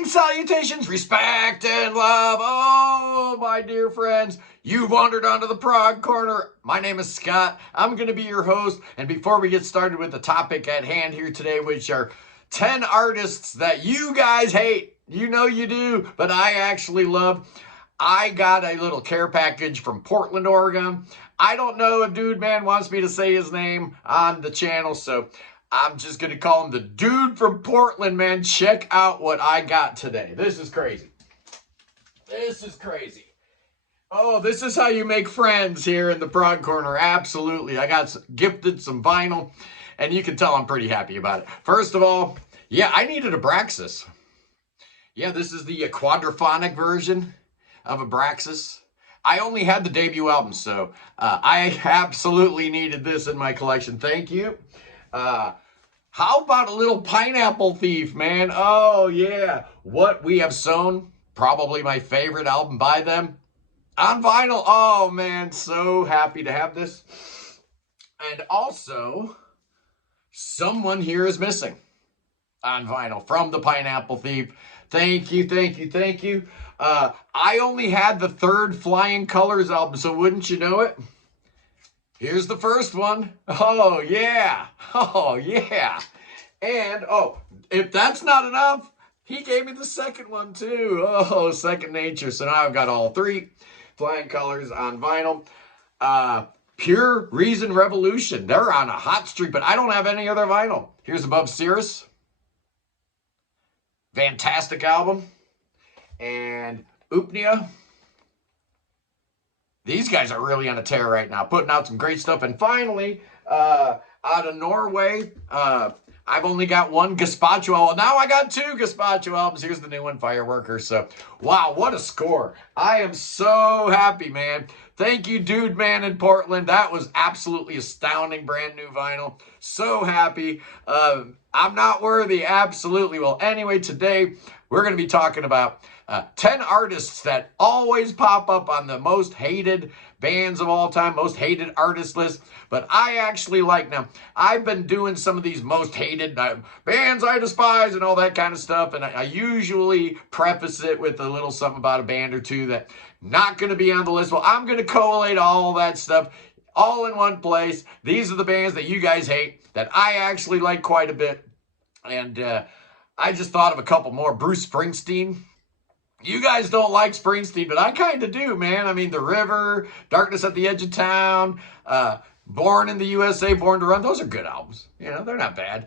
Greetings, salutations, respect, and love. Oh, my dear friends, you've wandered onto the Prog Corner. My name is Scott. I'm going to be your host. And before we get started with the topic at hand here today, which are 10 artists that you guys hate. You know you do, but I actually love. I got a little care package from Portland, Oregon. I don't know if Dude Man wants me to say his name on the channel, so I'm just going to call him the dude from Portland, man. Check out what I got today. This is crazy. This is crazy. Oh, this is how you make friends here in the Prog Corner. Absolutely. I got gifted some vinyl, and you can tell I'm pretty happy about it. First of all, yeah, I needed Abraxas. Yeah, this is the quadraphonic version of Abraxas. I only had the debut album, so I absolutely needed this in my collection. Thank you. How about a little Pineapple Thief, man? Oh, yeah. What We Have Sown, probably my favorite album by them. On vinyl, oh, man, so happy to have this. And also, Someone Here Is Missing on vinyl from the Pineapple Thief. Thank you, thank you, thank you. I only had the third Flying Colors album, so wouldn't you know it? Here's the first one. Oh, yeah. Oh, yeah. And, oh, if that's not enough, he gave me the second one, too. Oh, Second Nature. So now I've got all three Flying Colors on vinyl. Pure Reason Revolution. They're on a hot streak, but I don't have any other vinyl. Here's Above Cirrus. Fantastic album. And Upnea. These guys are really on a tear right now, putting out some great stuff. And finally, out of Norway, I've only got one Gazpacho album. Now I got two Gazpacho albums. Here's the new one, Fireworker. So, wow, what a score. I am so happy, man. Thank you, Dude Man in Portland. That was absolutely astounding, brand new vinyl. So happy. I'm not worthy, absolutely. Well, anyway, today we're going to be talking about 10 artists that always pop up on the most hated bands of all time, most hated artist list. But I actually like, now, I've been doing some of these most hated bands I despise and all that kind of stuff. And I usually preface it with a little something about a band or two that not going to be on the list. Well, I'm going to collate all that stuff all in one place. These are the bands that you guys hate that I actually like quite a bit. And I just thought of a couple more. Bruce Springsteen. You guys don't like Springsteen, but I kind of do, man. I mean, The River, Darkness at the Edge of Town, Born in the USA, Born to Run. Those are good albums. You know, they're not bad.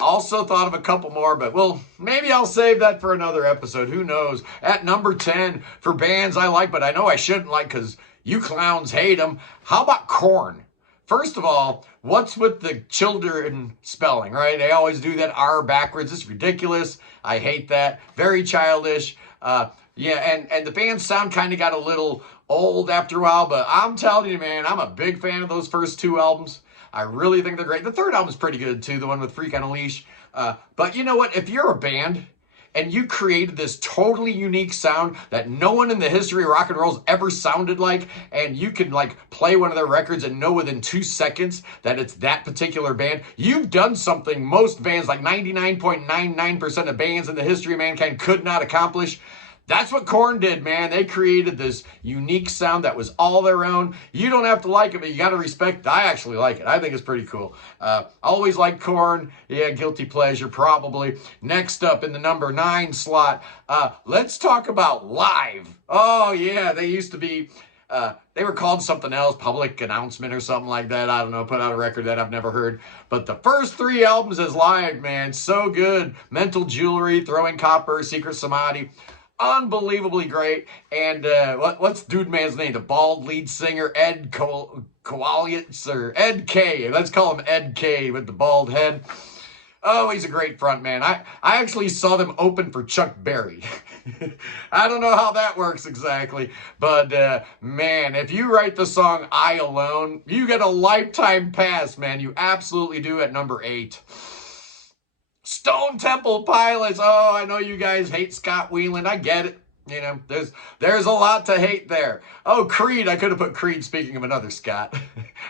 Also thought of a couple more, but well, maybe I'll save that for another episode. Who knows? At number 10 for bands I like, but I know I shouldn't like because you clowns hate them. How about Korn? First of all, what's with the children spelling, right? They always do that R backwards. It's ridiculous. I hate that. Very childish. Yeah, and the band sound kind of got a little old after a while, but I'm telling you, man, I'm a big fan of those first two albums. I really think they're great. The third album's pretty good, too, the one with Freak on a Leash. But you know what? If you're a band and you created this totally unique sound that no one in the history of rock and roll's ever sounded like, and you can like play one of their records and know within 2 seconds that it's that particular band, you've done something most bands, like 99.99% of bands in the history of mankind, could not accomplish. That's what Korn did, man. They created this unique sound that was all their own. You don't have to like it, but you got to respect it. I actually like it. I think it's pretty cool. Always liked Korn. Yeah, guilty pleasure, probably. Next up in the number 9 slot, let's talk about Live. Oh, yeah, they used to be, they were called something else, Public Announcement or something like that. I don't know, put out a record that I've never heard. But the first 3 albums as Live, man, so good. Mental Jewelry, Throwing Copper, Secret Samadhi. Unbelievably great. And what's Dude Man's name? The bald lead singer, Ed Kowalitz, or Ed K. Let's call him Ed K with the bald head. Oh, he's a great front man. I actually saw them open for Chuck Berry. I don't know how that works exactly, but man, if you write the song I Alone, you get a lifetime pass, man. You absolutely do at number 8. Stone Temple Pilots. Oh, I know you guys hate Scott Weiland. I get it. You know, there's a lot to hate there. Oh, Creed. I could have put Creed, speaking of another Scott.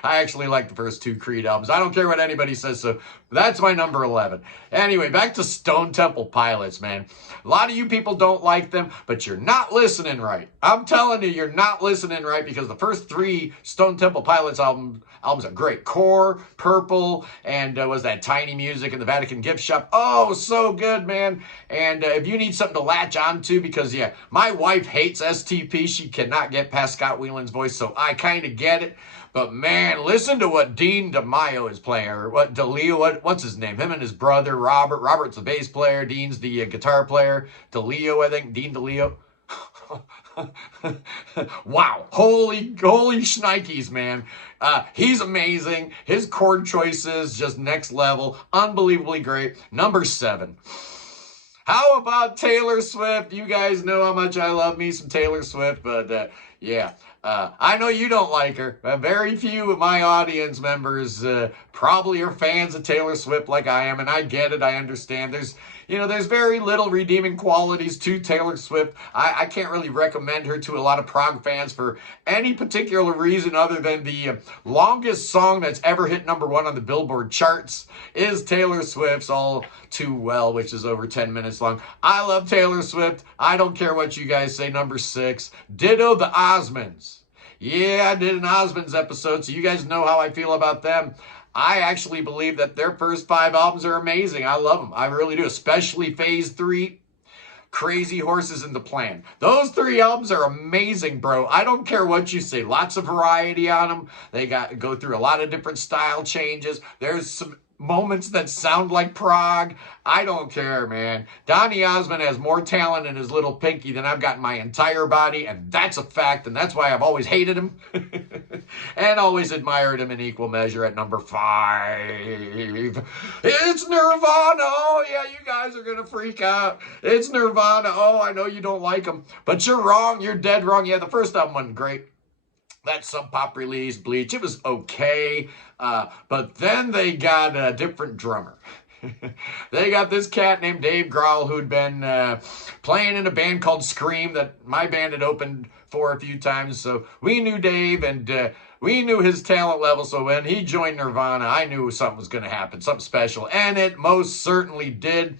I actually like the first 2 Creed albums. I don't care what anybody says, so that's my number 11. Anyway, back to Stone Temple Pilots, man. A lot of you people don't like them, but you're not listening right. I'm telling you, you're not listening right, because the first 3 Stone Temple Pilots albums are great. Core, Purple, and was that Tiny Music and the Vatican Gift Shop. Oh, so good, man. And if you need something to latch onto, because, yeah, my wife hates STP. She cannot get past Scott Weiland's voice, so I kind of get it. But, man, listen to what Dean DeMaio is playing, or what DeLeo, what's his name? Him and his brother, Robert. Robert's the bass player. Dean's the guitar player. DeLeo, I think. Dean DeLeo. Wow. Holy shnikes, man. He's amazing. His chord choices, just next level. Unbelievably great. Number 7. How about Taylor Swift? You guys know how much I love me some Taylor Swift, but yeah. I know you don't like her. Very few of my audience members probably are fans of Taylor Swift like I am, and I get it. I understand. There's very little redeeming qualities to Taylor Swift. I can't really recommend her to a lot of prog fans for any particular reason other than the longest song that's ever hit number 1 on the Billboard charts is Taylor Swift's All Too Well, which is over 10 minutes long. I love Taylor Swift. I don't care what you guys say. Number 6. Ditto the Osmonds. Yeah, I did an Osmonds episode, so you guys know how I feel about them. I actually believe that their first 5 albums are amazing. I love them. I really do, especially Phase 3, Crazy Horses and The Plan. Those 3 albums are amazing, bro. I don't care what you say. Lots of variety on them. They go through a lot of different style changes. There's some moments that sound like prog. I don't care, man. Donny Osmond has more talent in his little pinky than I've got in my entire body, and that's a fact, and that's why I've always hated him and always admired him in equal measure. At number 5, it's Nirvana. Oh, yeah, you guys are going to freak out. It's Nirvana. Oh, I know you don't like them, but you're wrong. You're dead wrong. Yeah, the first album wasn't great. That Sub Pop release, Bleach, it was okay. But then they got a different drummer. They got this cat named Dave Grohl who'd been playing in a band called Scream that my band had opened for a few times. So we knew Dave, and we knew his talent level. So when he joined Nirvana, I knew something was going to happen, something special. And it most certainly did.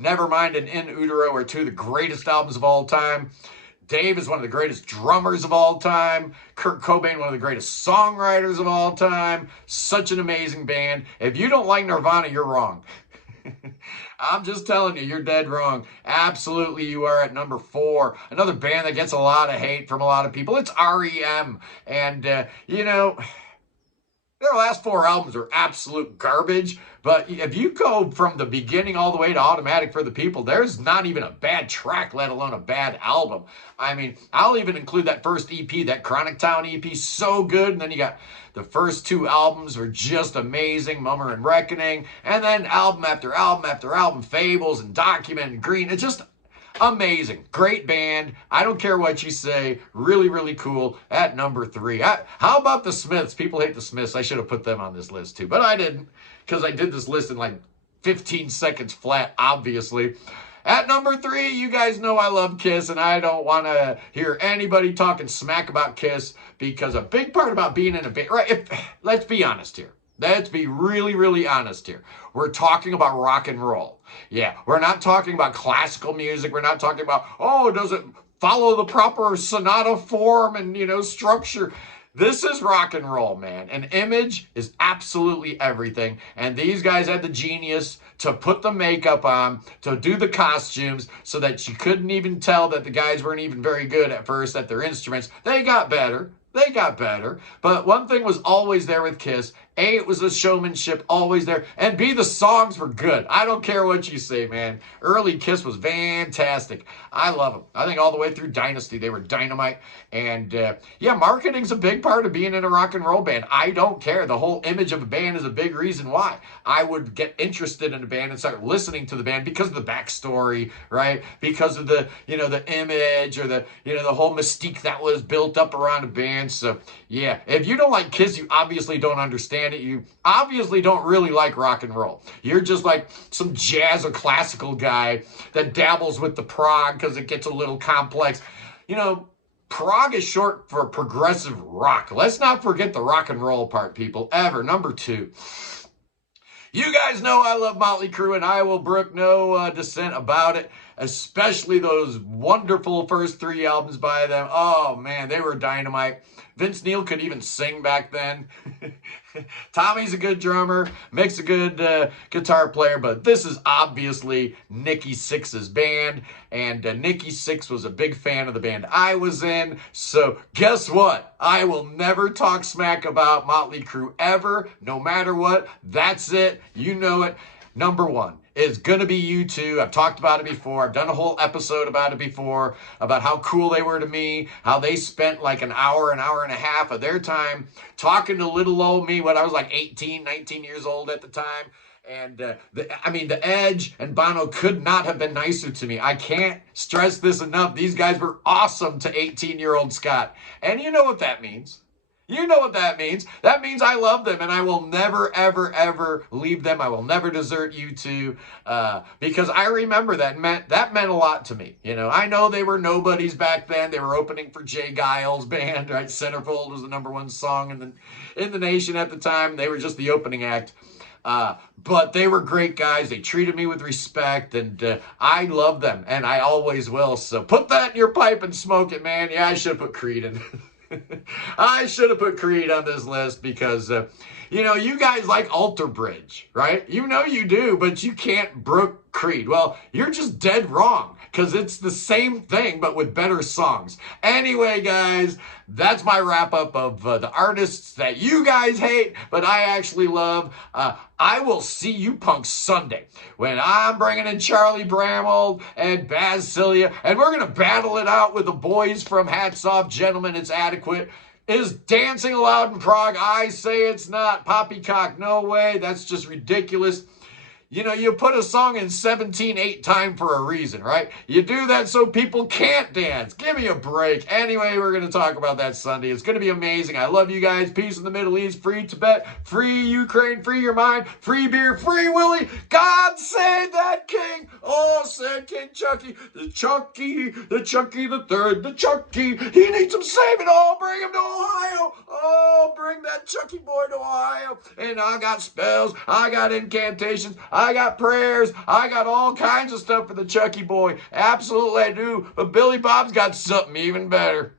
Nevermind and In Utero are 2 of the greatest albums of all time. Dave is one of the greatest drummers of all time. Kurt Cobain, one of the greatest songwriters of all time. Such an amazing band. If you don't like Nirvana, you're wrong. I'm just telling you, you're dead wrong. Absolutely, you are at number 4. Another band that gets a lot of hate from a lot of people. It's REM. And, their last 4 albums are absolute garbage, but if you go from the beginning all the way to Automatic for the People, there's not even a bad track, let alone a bad album. I mean, I'll even include that first EP, that Chronic Town EP, so good. And then you got the first 2 albums were just amazing, Mummer and Reckoning, and then album after album after album, Fables and Document and Green. It's just amazing. Great band. I don't care what you say. Really, really cool. At number 3. How about the Smiths? People hate the Smiths. I should have put them on this list too, but I didn't, because I did this list in like 15 seconds flat, obviously. At number 3, you guys know I love Kiss, and I don't want to hear anybody talking smack about Kiss, because a big part about being in a band, right? Let's be honest here. Let's be really, really honest here. We're talking about rock and roll. Yeah, we're not talking about classical music. We're not talking about, does it follow the proper sonata form and, structure? This is rock and roll, man. An image is absolutely everything. And these guys had the genius to put the makeup on, to do the costumes, so that you couldn't even tell that the guys weren't even very good at first at their instruments. They got better. But one thing was always there with Kiss. A, it was the showmanship, always there. And B, the songs were good. I don't care what you say, man. Early Kiss was fantastic. I love them. I think all the way through Dynasty, they were dynamite. And marketing's a big part of being in a rock and roll band. I don't care. The whole image of a band is a big reason why I would get interested in a band and start listening to the band, because of the backstory, right? Because of the, the image, or the, the whole mystique that was built up around a band. So, yeah, if you don't like Kiss, you obviously don't understand it. You obviously don't really like rock and roll. You're just like some jazz or classical guy that dabbles with the prog because it gets a little complex. Prog is short for progressive rock. Let's not forget the rock and roll part, people, ever. Number 2. You guys know I love Motley Crue, and I will brook no dissent about it, especially those wonderful first 3 albums by them. Oh, man, they were dynamite. Vince Neil could even sing back then. Tommy's a good drummer, Mick's a good guitar player, but this is obviously Nikki Sixx's band, and Nikki Sixx was a big fan of the band I was in, so guess what? I will never talk smack about Motley Crue ever, no matter what. That's it. You know it. Number 1 is going to be U2. I've talked about it before. I've done a whole episode about it before, about how cool they were to me, how they spent like an hour and a half of their time talking to little old me when I was like 18, 19 years old at the time. And the Edge and Bono could not have been nicer to me. I can't stress this enough. These guys were awesome to 18-year-old Scott. And you know what that means. You know what that means. That means I love them, and I will never, ever, ever leave them. I will never desert U2, because I remember that meant a lot to me. You know, I know they were nobodies back then. They were opening for Jay Giles' band, right? Centerfold was the #1 song in the nation at the time. They were just the opening act. But they were great guys. They treated me with respect, and I love them, and I always will. So put that in your pipe and smoke it, man. Yeah, I should have put Creed in. I should have put Creed on this list because, you guys like Alter Bridge, right? You know you do, but you can't brook Creed. Well, you're just dead wrong because it's the same thing, but with better songs. Anyway, guys, that's my wrap up of the artists that you guys hate, but I actually love. I will see you punks Sunday when I'm bringing in Charlie Bramwell and Basilia, and we're going to battle it out with the boys from Hats Off, Gentlemen, It's Adequate. Is Dancing Allowed in Prague? I say it's not. Poppycock, no way. That's just ridiculous. You know, you put a song in 17/8 time for a reason, right? You do that so people can't dance. Give me a break. Anyway, we're going to talk about that Sunday. It's going to be amazing. I love you guys. Peace in the Middle East. Free Tibet. Free Ukraine. Free your mind. Free beer. Free Willie. God save that king. Oh, said King Chucky. The Chucky the third. The Chucky. He needs some saving. Oh, bring him to Ohio. Oh, bring that Chucky boy to Ohio. And I got spells. I got incantations. I got prayers. I got all kinds of stuff for the Chucky boy. Absolutely I do. But Billy Bob's got something even better.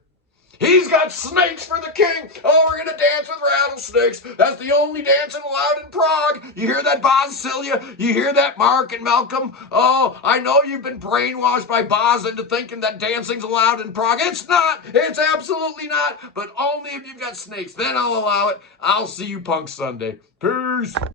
He's got snakes for the king. Oh, we're going to dance with rattlesnakes. That's the only dancing allowed in Prague. You hear that, Basilia? You hear that, Mark and Malcolm? Oh, I know you've been brainwashed by Boz into thinking that dancing's allowed in Prague. It's not. It's absolutely not. But only if you've got snakes. Then I'll allow it. I'll see you punks Sunday. Peace.